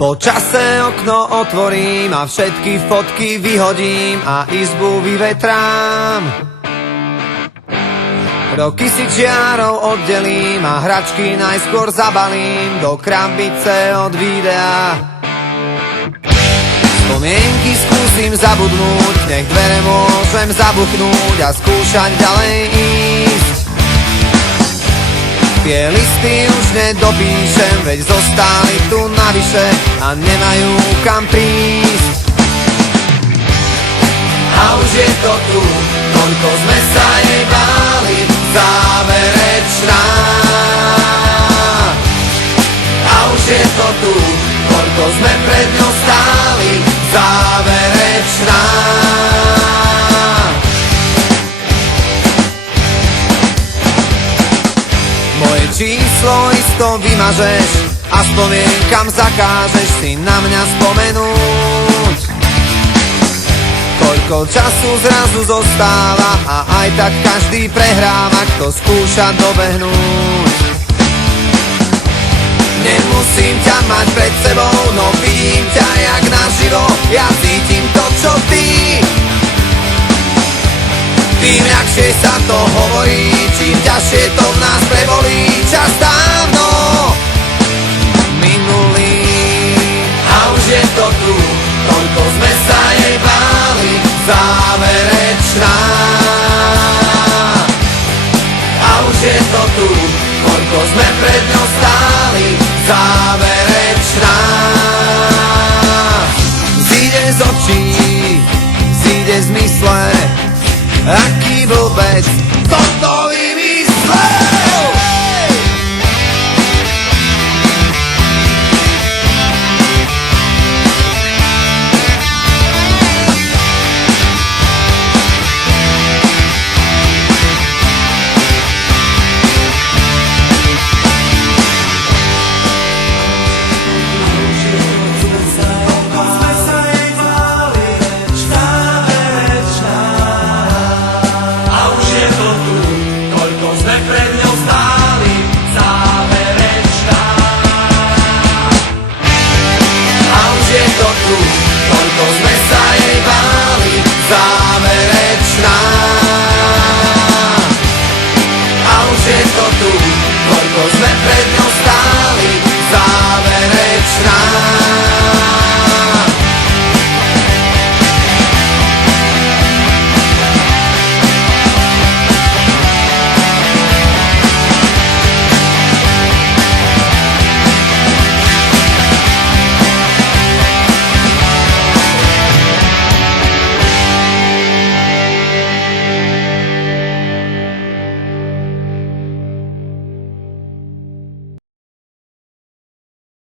Po čase okno otvorím a všetky fotky vyhodím a izbu vyvetrám. Roky si čiarou oddelím a hračky najskôr zabalím do krabice od videa. Spomienky skúsim zabudnúť, nech dvere môžem zabuchnúť a skúšať ďalej ísť. Tie listy už nedopíšem, veď zostali tu navyše a nemajú kam prísť. A už je to tu, koľko sme sa jej báli, záverečná. A už je to tu, koľko sme pred ňou stáli, záverečná. Moje číslo isto vymažeš a spomienkam zakážeš si na mňa spomenúť. Koľko času zrazu zostáva a aj tak každý prehráva, kto skúša dobehnúť. Nemusím ťa mať pred sebou, no vidím ťa jak naživo, ja cítim to, čo ty. Tým ľahšie sa to hovorí, čím ťažšie to v nás prebolí. Čas dávno minulý a už je to tu, toľko sme sa jej báli, záverečná. A už je to tu, koľko sme pred ňou stáli, záverečná. Zíde z očí, zíde z mysle, aký blbec toto vymyslel. Pred ňou stáli,